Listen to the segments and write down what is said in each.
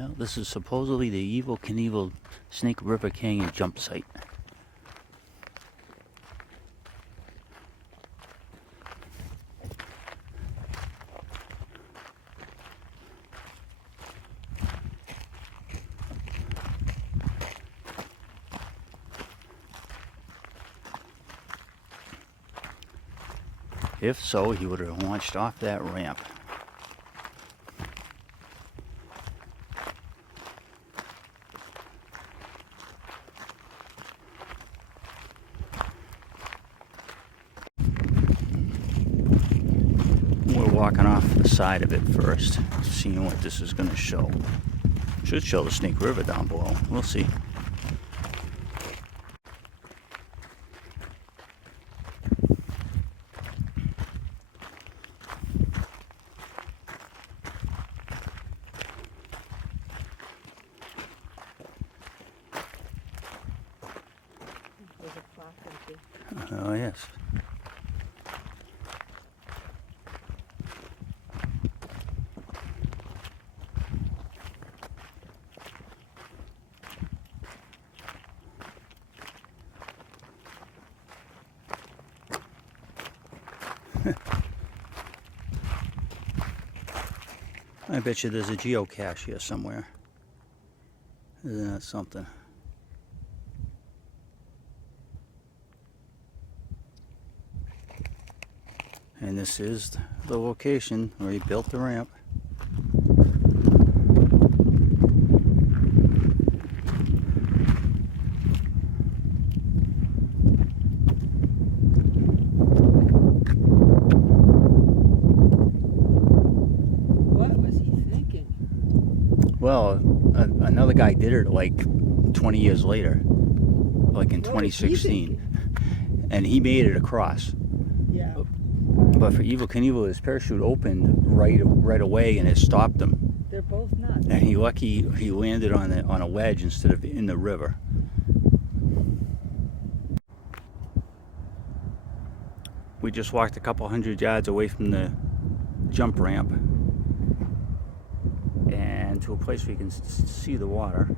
Well, this is supposedly the Evel Knievel Snake River Canyon jump site. If so, he would have launched off that ramp. We're walking off the side of it first, seeing what this is going to show. Should show the Snake River down below. We'll see. Oh, yes. I bet you there's a geocache here somewhere. Isn't that something? And this is the location where he built the ramp. What was he thinking? Well, another guy did it like 20 years later, like in 2016. And he made it across. Yeah. But for Evel Knievel, his parachute opened right away, and it stopped him. They're both nuts. And he landed on a wedge instead of in the river. We just walked a couple hundred yards away from the jump ramp and to a place where you can see the water.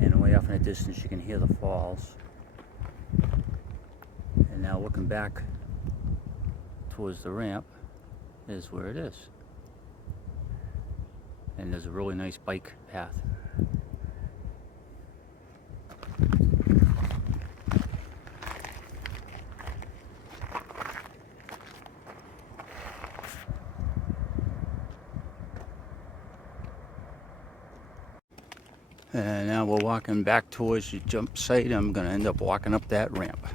And way off in the distance, you can hear the falls. And now looking back towards the ramp is where it is. And there's a really nice bike path. And now we're walking back towards the jump site. I'm going to end up walking up that ramp.